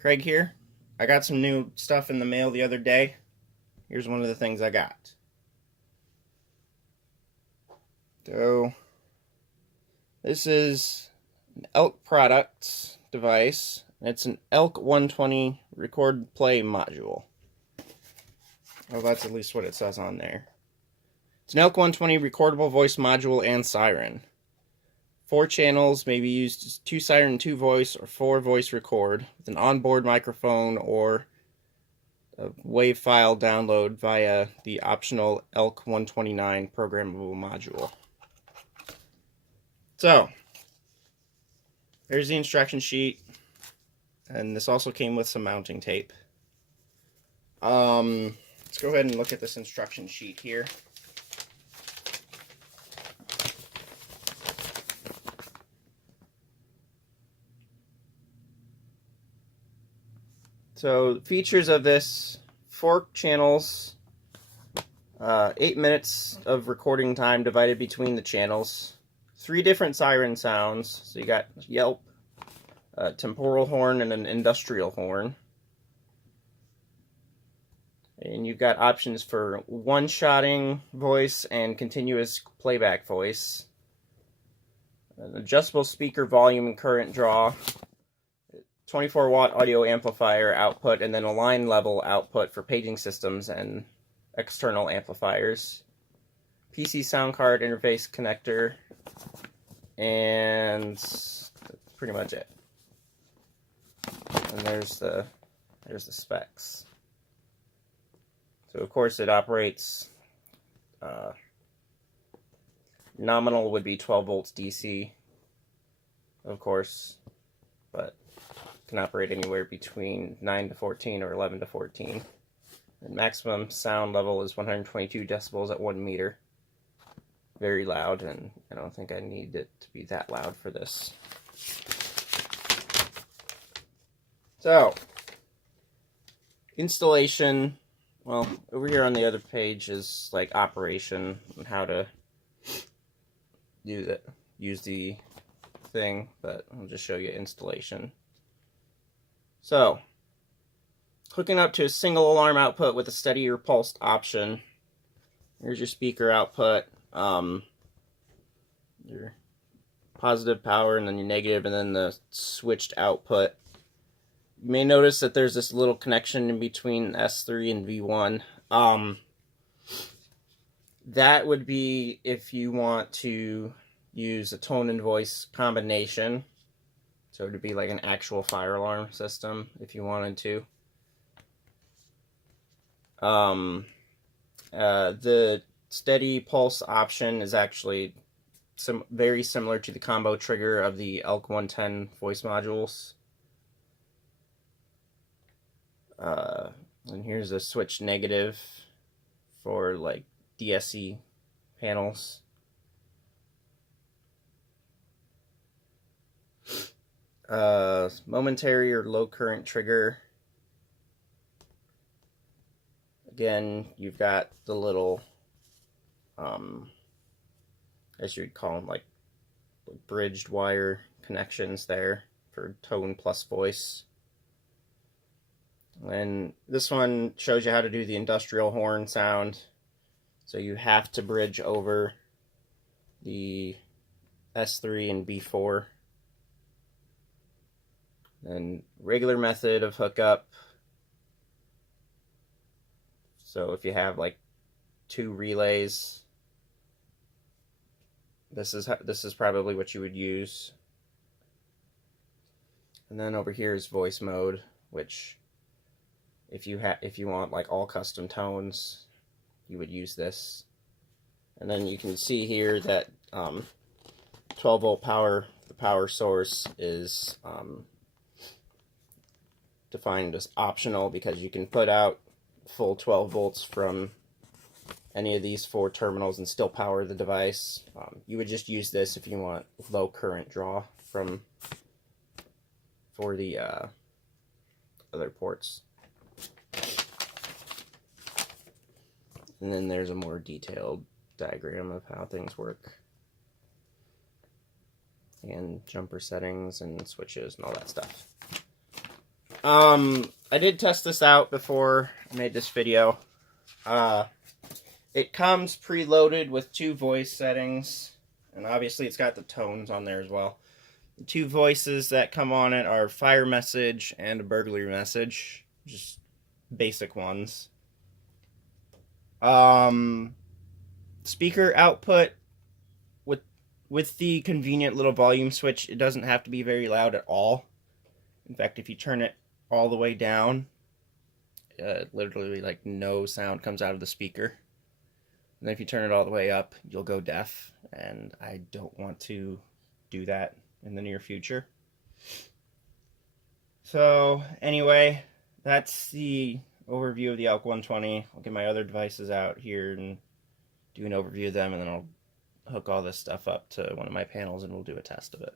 Craig here. I got some new stuff in the mail the other day. Here's one of the things I got. So, this is an ELK Products device. It's an ELK-120 record play module. Well, that's at least what it says on there. It's an ELK-120 recordable voice module and siren. 4 channels may be used as 2 siren, 2 voice, or 4 voice record with an onboard microphone or a WAV file download via the optional ELK-129 programmable module. So, there's the instruction sheet, and this also came with some mounting tape. Let's go ahead and look at this instruction sheet here. So, features of this: 4 channels, 8 minutes of recording time divided between the channels, 3 different siren sounds. So you got yelp, a temporal horn, and an industrial horn. And you've got options for one-shotting voice and continuous playback voice. An adjustable speaker volume and current draw. 24-watt audio amplifier output, and then a line level output for paging systems and external amplifiers. PC sound card interface connector, and that's pretty much it. And there's the specs. So of course it operates, nominal would be 12 volts DC, of course, but can operate anywhere between 9 to 14 or 11 to 14. And maximum sound level is 122 decibels at 1 meter. Very loud, and I don't think I need it to be that loud for this. So, installation, well, over here on the other page is like operation and how to use the thing, but I'll just show you installation. So, hooking up to a single alarm output with a steady or pulsed option. Here's your speaker output, your positive power, and then your negative, and then the switched output. You may notice that there's this little connection in between S3 and V1. That would be if you want to use a tone and voice combination. So it would be like an actual fire alarm system if you wanted to. The steady pulse option is actually very similar to the combo trigger of the ELK-110 voice modules. And here's a switch negative for like DSC panels. Momentary or low current trigger. Again, you've got the little, as you'd call them, like bridged wire connections there for tone plus voice. And this one shows you how to do the industrial horn sound. So you have to bridge over the S3 and B4. And regular method of hookup. So if you have like 2 relays, this is probably what you would use. And then over here is voice mode, which if you want like all custom tones, you would use this. And then you can see here that 12 volt power, the power source is defined as optional because you can put out full 12 volts from any of these 4 terminals and still power the device. You would just use this if you want low current draw for the other ports. And then there's a more detailed diagram of how things work, and jumper settings and switches and all that stuff. I did test this out before I made this video. It comes preloaded with 2 voice settings, and obviously it's got the tones on there as well. The 2 voices that come on it are fire message and a burglary message, just basic ones. Speaker output, with the convenient little volume switch, it doesn't have to be very loud at all. In fact, if you turn it all the way down, literally like no sound comes out of the speaker. And then if you turn it all the way up, you'll go deaf, and I don't want to do that in the near future. So anyway, that's the overview of the ELK-120. I'll get my other devices out here and do an overview of them, and then I'll hook all this stuff up to one of my panels and we'll do a test of it.